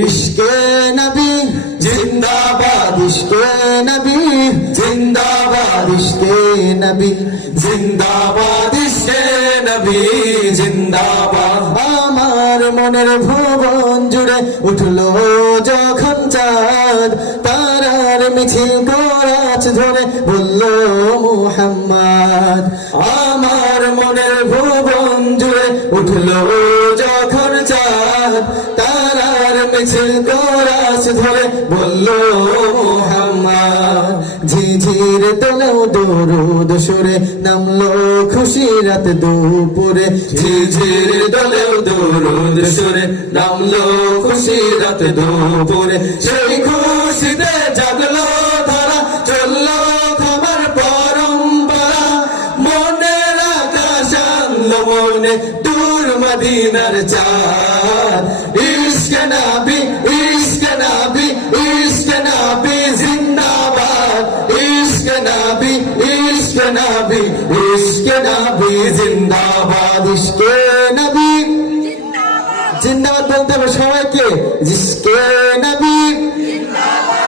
ইশকে নবী জিন্দাবাদ, ইশকে নবী জিন্দাবাদ, ইশকে নবী জিন্দাবাদ, ইশকে নবী জিন্দাবাদ। আমার মনের ভুবন জুড়ে উঠলো যখন চাঁদ, তারার মিছিল করাচ ধরে বলল মুহাম্মদ। আমার মনের ভুবন জুড়ে উঠলো যখন চাঁদ, তারার মিছিল করাচ ধরে বলল মুহাম্মদ। ঝিঝির তোলেও দরুদ সুরে নামলো খুশি রাত দুপুরে, ঝিঝির তোলেও দরুদ সুরে নামলো খুশি রাত দুপুরে। সেই খুশিতে জাগলো ধারা, চললো খাবার পরম্পরা, মনের আকাশ আনলো মনে দূর মদিনার চাঁদ। ইশকে নবী, ইশকে নবী, ইশকে নবী জিন্দাবাদ, ইশকে নবী, ইশকে নবী, ইশকে নবী জিন্দাবাদ, ইশকে নবী জিন্দাবাদ বলতে হবে সবাইকে। ইশকে নবী